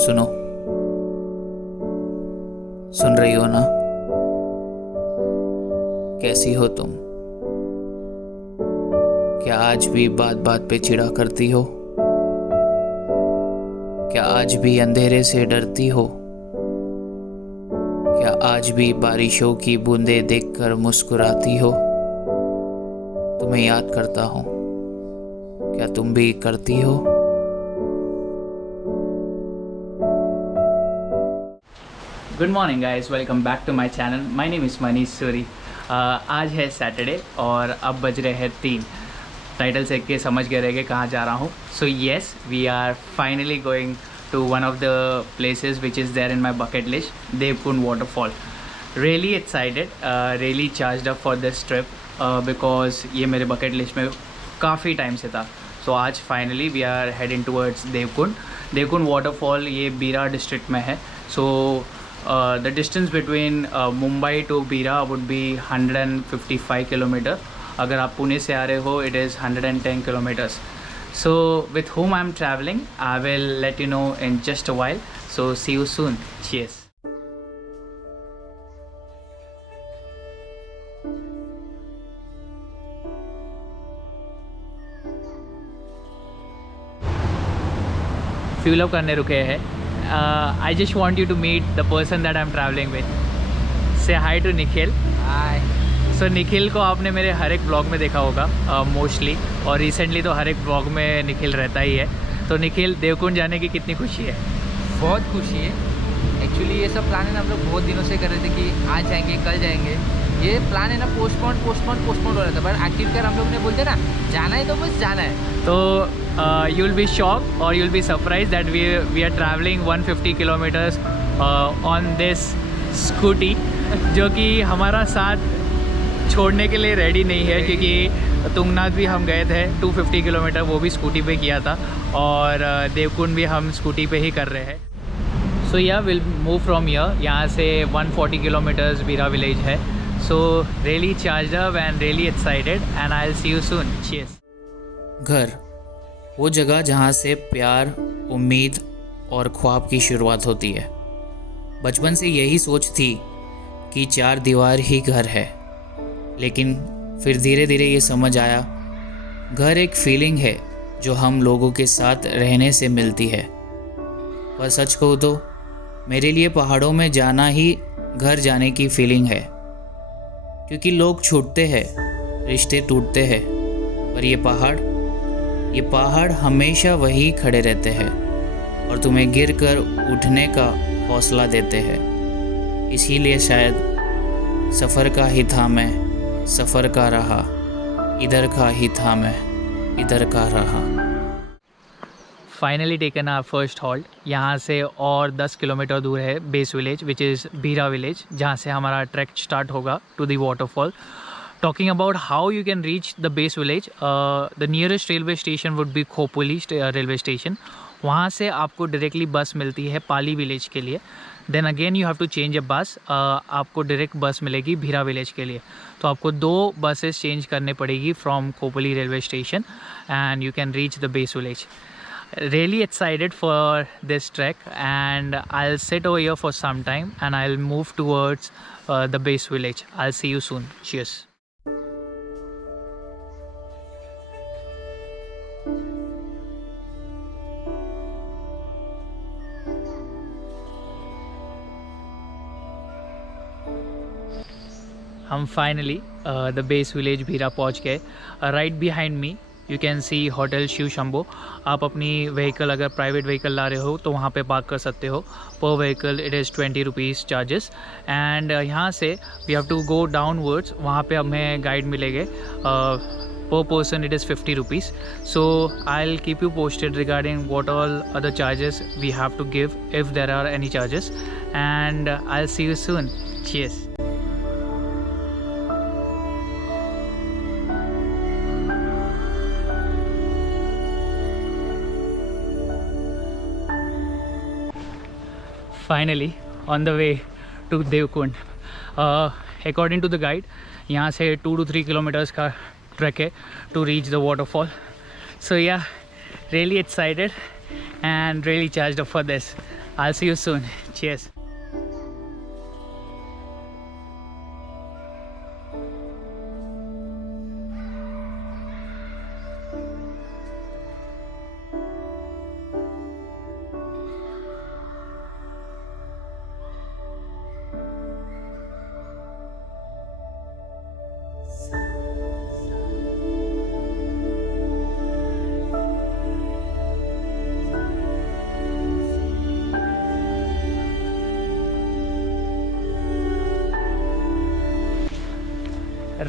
सुनो, सुन रही हो ना? कैसी हो तुम? क्या आज भी बात बात पे चिढ़ा करती हो? क्या आज भी अंधेरे से डरती हो? क्या आज भी बारिशों की बूंदें देखकर मुस्कुराती हो? तुम्हें याद करता हूँ, क्या तुम भी करती हो? Good morning guys, welcome back to my channel. My name is Manish Suri. आज है सैटरडे और अब बज रहे हैं 3। टाइटल से के समझ गए रहेंगे कहाँ जा रहा हूँ। So yes, we are finally going to one of the places which is there in my bucket list, Devkund waterfall. Really excited, really charged up for this trip because ये मेरे बकेट लिस्ट में काफ़ी टाइम से था। So आज finally we are heading towards Devkund waterfall. ये Bhira district में है। सो the distance between Mumbai to Bira would be 155 kilometer. अगर आप पुणे से आ रहे हो, it is 110 kilometers. So with whom I'm traveling, I will let you know in just a while. So see you soon. Cheers. Fuel up करने रुके हैं। I just want you to meet the person that I'm traveling with. Say hi to Nikhil. हाय। सो निखिल को आपने मेरे हर एक blog में देखा होगा मोस्टली, और रिसेंटली तो हर एक ब्लॉग में निखिल रहता ही है। तो निखिल, देवकुंड जाने की कितनी खुशी है? बहुत खुशी है। एक्चुअली ये सब प्लान है ना, हम लोग बहुत दिनों से कर रहे थे कि आज जाएंगे कल जाएंगे। ये प्लान है ना पोस्टपोन हो रहा था, बट आखिरकार हम लोग ने बोलते ना जाना है तो बस जाना है। तो यू विल बी शॉक और you will be surprise that we are travelling 150 kilometres on this scooty, जो कि हमारा साथ छोड़ने के लिए रेडी नहीं है, क्योंकि तुंगनाथ भी हम गए थे 250 किलोमीटर, वो भी स्कूटी पे किया था, और देवकुंड भी हम स्कूटी पे ही कर रहे हैं। सो या विल मूव फ्रॉम यहाँ से 140 किलोमीटर्स बीरा विलेज है। So really charged up and really excited and I will see you soon. Cheers. घर, वो जगह जहाँ से प्यार, उम्मीद और ख्वाब की शुरुआत होती है। बचपन से यही सोच थी कि 4 दीवार ही घर है, लेकिन फिर धीरे धीरे ये समझ आया, घर एक फीलिंग है जो हम लोगों के साथ रहने से मिलती है। पर सच कहूँ तो मेरे लिए पहाड़ों में जाना ही घर जाने की फीलिंग है, क्योंकि लोग छूटते हैं, रिश्ते टूटते हैं, पर ये पहाड़ हमेशा वही खड़े रहते हैं और तुम्हें गिर कर उठने का हौसला देते हैं। इसीलिए शायद सफ़र का ही था मैं, सफ़र का रहा, इधर का ही था मैं, इधर का रहा। Finally taken our first halt. यहाँ से और 10 किलोमीटर दूर है base village which is Bhira village, जहाँ से हमारा ट्रैक स्टार्ट होगा to the waterfall. Talking about how you can reach the base village, the nearest railway station would be Khopoli railway station. वहाँ से आपको डायरेक्टली बस मिलती है पाली विलेज के लिए। Then again you have to change a bus. आपको डायरेक्ट बस मिलेगी भीरा विलेज के लिए। तो आपको 2 बसेस चेंज करने पड़ेगी from Khopoli railway station and you can reach the base village. Really excited for this trek, and I'll sit over here for some time and I'll move towards the base village. I'll see you soon. Cheers. हम finally the base village Bhira पहुंच गए। Right behind me you can see hotel Shiv Shambho. आप अपनी vehicle अगर private vehicle ला रहे हो तो वहाँ पे पार्क कर सकते हो। पर vehicle it is 20 rupees charges. And यहाँ से we have to go downwards, वहाँ पे हमें गाइड मिलेंगे। per person it is 50 rupees. So I'll keep you posted regarding what all other charges we have to give, if there are any charges, and I'll see you soon. Cheers. Finally on the way to Devkund. According to the guide, यहाँ से 2 to 3 kilometers का track है to reach the waterfall. So yeah, really excited and really charged up for this. I'll see you soon. Cheers.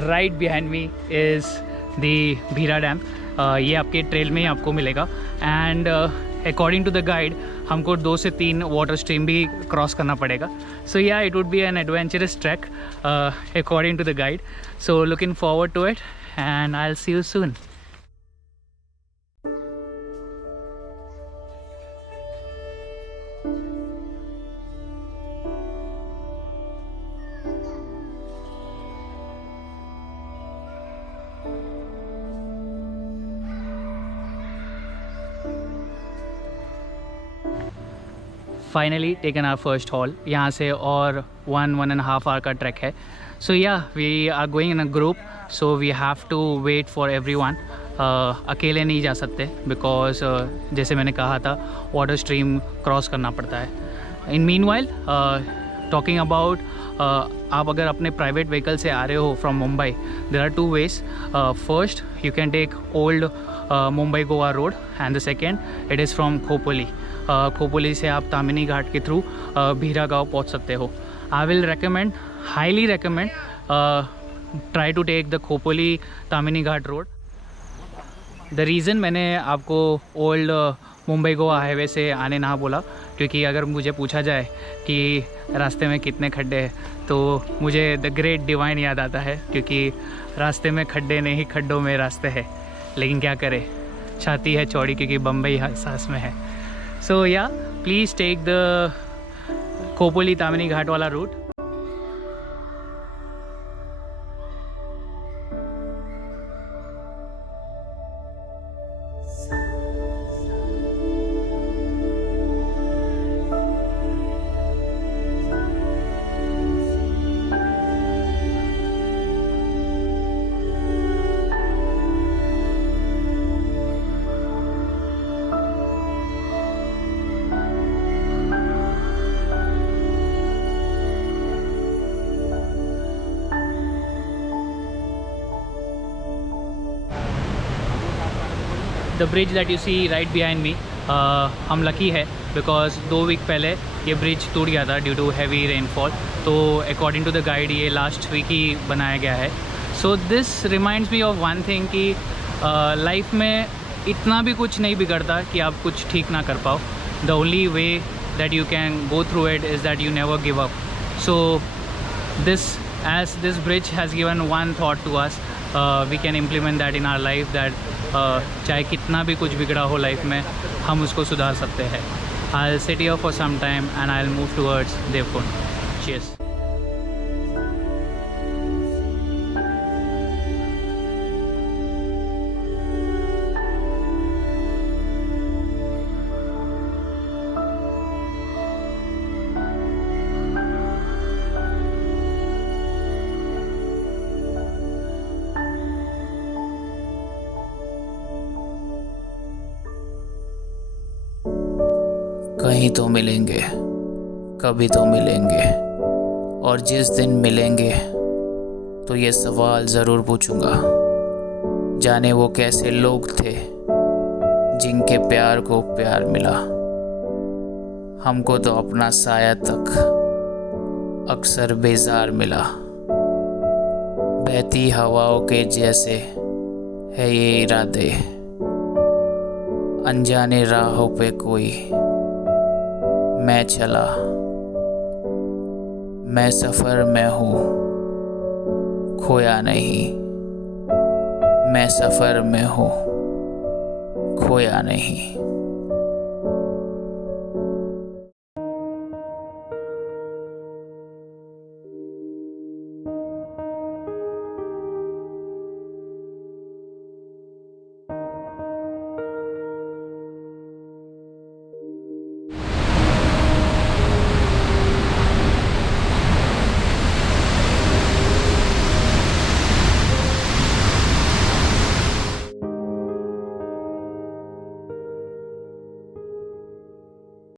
Right behind me is the Bhira dam. ये आपके trail में ही आपको मिलेगा and according to the guide हमको 2 से 3 water stream भी cross करना पड़ेगा। So yeah it would be an adventurous trek according to the guide. So looking forward to it and I will see you soon. Finally taken our first halt. यहाँ से और 1.5 our का track है। So yeah we are going in a group, so we have to wait for everyone. अकेले नहीं जा सकते because जैसे मैंने कहा था वाटर स्ट्रीम क्रॉस करना पड़ता है। In meanwhile talking about आप अगर अपने प्राइवेट व्हीकल से आ रहे हो from Mumbai, there are 2 ways. First you can take old Mumbai Goa road and the second it is from Khopoli. Khopoli से आप तामिनी घाट के थ्रू भीरा गाँव पहुँच सकते हो। I will recommend, highly recommend, try to take the Khopoli Tamhini ghat road. The reason मैंने आपको ओल्ड मुंबई गोवा हाईवे से आने ना बोला, क्योंकि अगर मुझे पूछा जाए कि रास्ते में कितने खड्डे हैं तो मुझे द ग्रेट डिवाइन याद आता है, क्योंकि रास्ते में खड्डे नहीं खड्डों में रास्ते हैं। लेकिन क्या करें, छाती है चौड़ी क्योंकि बम्बई सांस में है। So yeah please take the Khopoli Tamhini ghat वाला route. The bridge that you see right behind me, हम लकी है बिकॉज 2 वीक पहले ये ब्रिज टूट गया था ड्यू टू हैवी रेनफॉल। तो अकॉर्डिंग टू द गाइड ये लास्ट वीक ही बनाया गया है। So this reminds me of one thing कि लाइफ में इतना भी कुछ नहीं बिगड़ता कि आप कुछ ठीक ना कर पाओ। The only way that you can go through it is that you never give up. So this as this bridge has given one thought to us, we can implement that in our life, that चाहे कितना भी कुछ बिगड़ा हो life में हम उसको सुधार सकते हैं। I'll sit here for some time and I'll move towards Devkund. Cheers. कहीं तो मिलेंगे, कभी तो मिलेंगे, और जिस दिन मिलेंगे तो ये सवाल ज़रूर पूछूंगा, जाने वो कैसे लोग थे जिनके प्यार को प्यार मिला। हमको तो अपना साया तक अक्सर बेजार मिला। बहती हवाओं के जैसे है ये इरादे, अनजाने राहों पे कोई मैं चला। मैं सफ़र में हूँ, खोया नहीं। मैं सफ़र में हूँ, खोया नहीं।